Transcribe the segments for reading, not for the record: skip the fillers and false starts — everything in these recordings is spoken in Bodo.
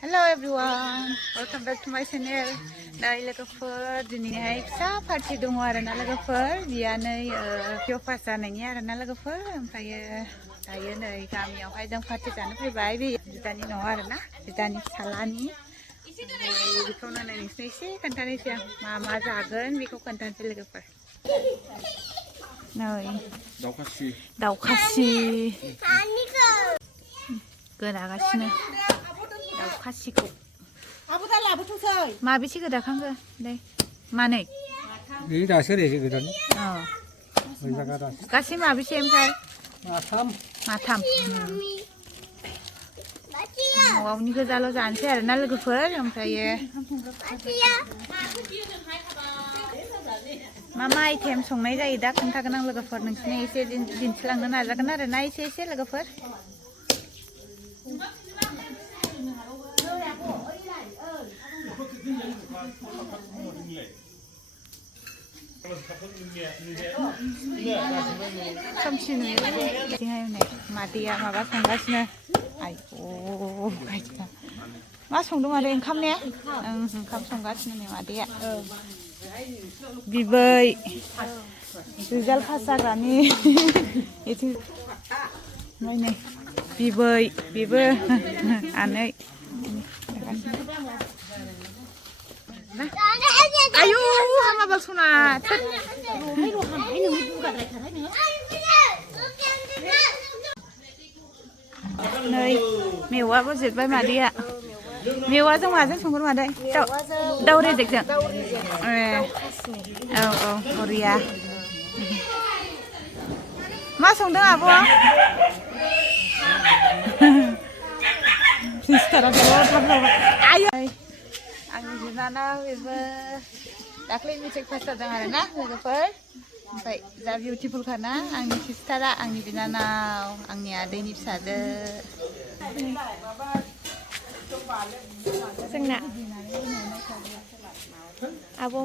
Hello everyone, welcome back to my channel. Dari logoफोर दिनैहाय फिसा पार्टी दङ आरोना लोगोफोर बियानै पिअ पास जानायनि आरोना लोगोफोर ओमफ्रायो दायो नै गामियावहाय जों पार्टी जानो फैबाय बे बिदानि न'आव आरोना बिदानि फिसालानि बेखौनो नोंसोरनो एसे खोन्थानोसै आं मा जागोन बेखौ खोन्थानोसै लोगोफोर नै दाउखासि गोदागासिनो दाउखासिखौ आबोदा लाबोथोंसै माबेसे गोदाखांखो दे मानै बे दासो ओरैसो गोदान अ मोनजागा दासो गासै माबेसे ओमफ्राय माथाम न'आवनि गोजाल' जानोसै आरोना लोगोफोर ओमफ्रायो मा आइटेम संनाय जायो दा खोन्थागोन आं लोगोफोर नोंसिनो एसे दिन्थिलांनो नाजागोन आरोना एसे लोगोफोर समसि नुयो बिदिहाय नै मादैया माबा संगासिनो आयौ मा संदों मादै ओंखाम ने ओंखाम संगासिनो नै मादैया बिबै रिजाल्ट पास जाग्रानि ओमफ्राय नै बिबै बेबो आनै आयु हामाबा सना नै मेवाबो जोबबाय मादैया मेवाजों माजों संगोन मादै दाउ रेजेकजों औ बरिया मा संदों आब' आंनि बिनानाव बेबो दाख्लै मेट्रिक पास जादों आरोना लोगोफोर ओमफ्राय जा बिउटिफुलखाना आंनि सिस्टारा आंनि बिनानाव आंनि आदैनि फिसाजो जोंना आबौ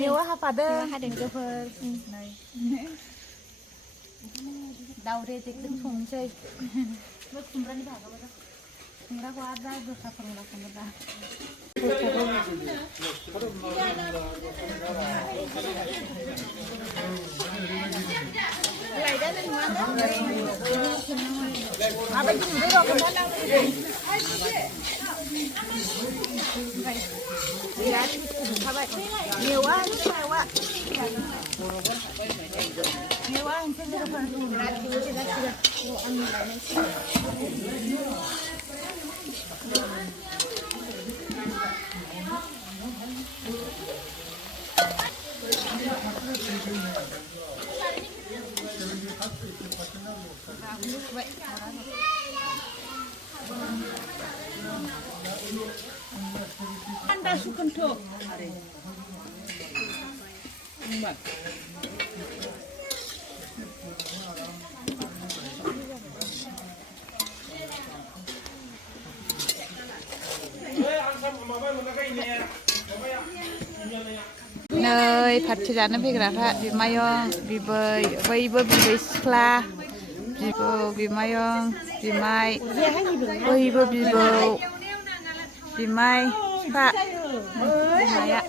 मेवा हाफादों लोगोफोर दाउ रेजेकजों संनोसै खुमब्राखौ आदा दस्रा फोरोंबा खुमब्रा माबायदि नुदों बिराद ओंखारबाय मेवा ओंख्रि लोगोफोर बिराद anda sukunto नै पार्टी जानो फैग्राफ्रा बिमायं बिबै बैबो बिबै सिख्ला बिबौ बिमायं बिमाय बैबो बिबौ बिमाय बिफा बिमाया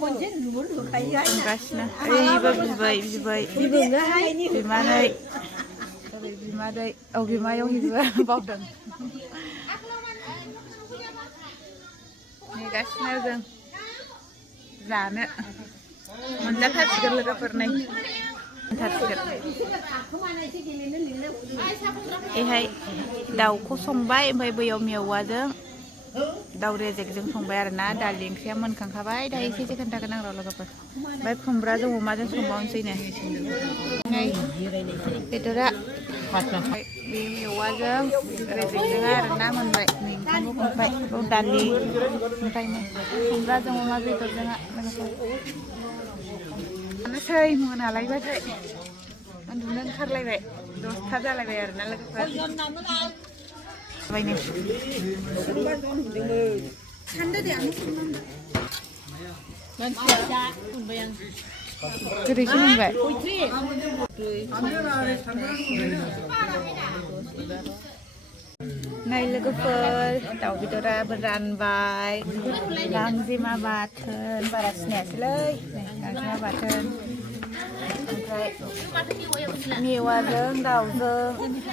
संगासिनो ओइबो बिबै बिमानै बिमादै औ बिमायं हिबो बावदों नेगासिनो जों जानो मोनजाथारसिगोन लोगोफोर नै मोनथारसिगोन बेहाय दाउखौ संबाय ओमफ्राय बैयाव मेवाजों दाउ रेजेकजों संबाय आरोना दालि ओंख्रिया मोनखांखाबाय दा एसे खोन्थागोन आं र' लोगोफोर ओमफ्राय खुमब्राजों अमाजों संबावनोसैनो नै बेदरा बे मेवाजों रेजेकजों आरोना मोनबाय नै ओंखामबो मोनबाय बेयाव दालि ओमफ्राय खुमब्राजों अमा बेदरजों जानोसै मोनालायबाथाय उन्दुनो ओंखारलायबाय 10ता जालायबाय आरोना लोगोफोर गोदैसो मोनबाय Này लोगोफोर दाउ बेदराबो रानबाय गांजेमा बाथोन बारा सिनायासैलै गांजेमा बाथोन ओमफ्राय मेवाजों दाउजों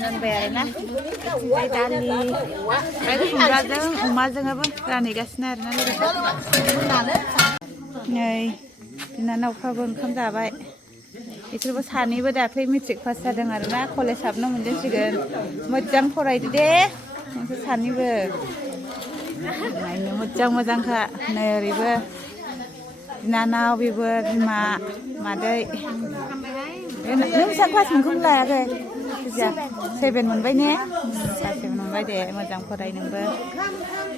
रानबाय आरोना ओमफ्राय दालि ओमफ्राय खुमब्राजों अमाजोंबो रानहैगासिनो आरोना लोगोफोर नै बिनानावफ्राबो ओंखाम जाबाय बिसोरबो सानैबो दाख्लै मेट्रिक पास जादों आरोना कलेज हाबनो मोनजोबसिगोन मोजां फरायदो दे नोंसोर सानैबो नायनो मोजां मोजांखा नै ओरैबो बिनानाव बेबो बिमा मादै नों बेसेबां क्लास मोनखौनो लायाखै 7 मोनबाय ने क्लास 7 मोनबाय दे मोजां फराय नोंबो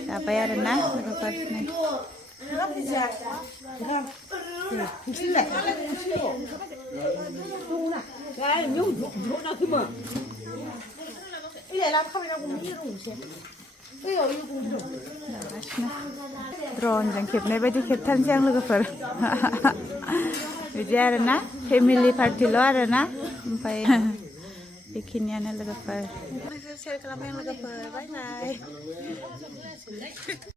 जाबाय आरोना लोगोफोर नै ड्रनजों खेबनाय बायदि खेबथारनोसै आं लोगोफोर बिदि आरोना फेमिलि पार्टिल' आरोना ओमफ्राय बेखिनियानो लोगोफोर शेयार खालामबाय आं लोगोफोर बाय बाय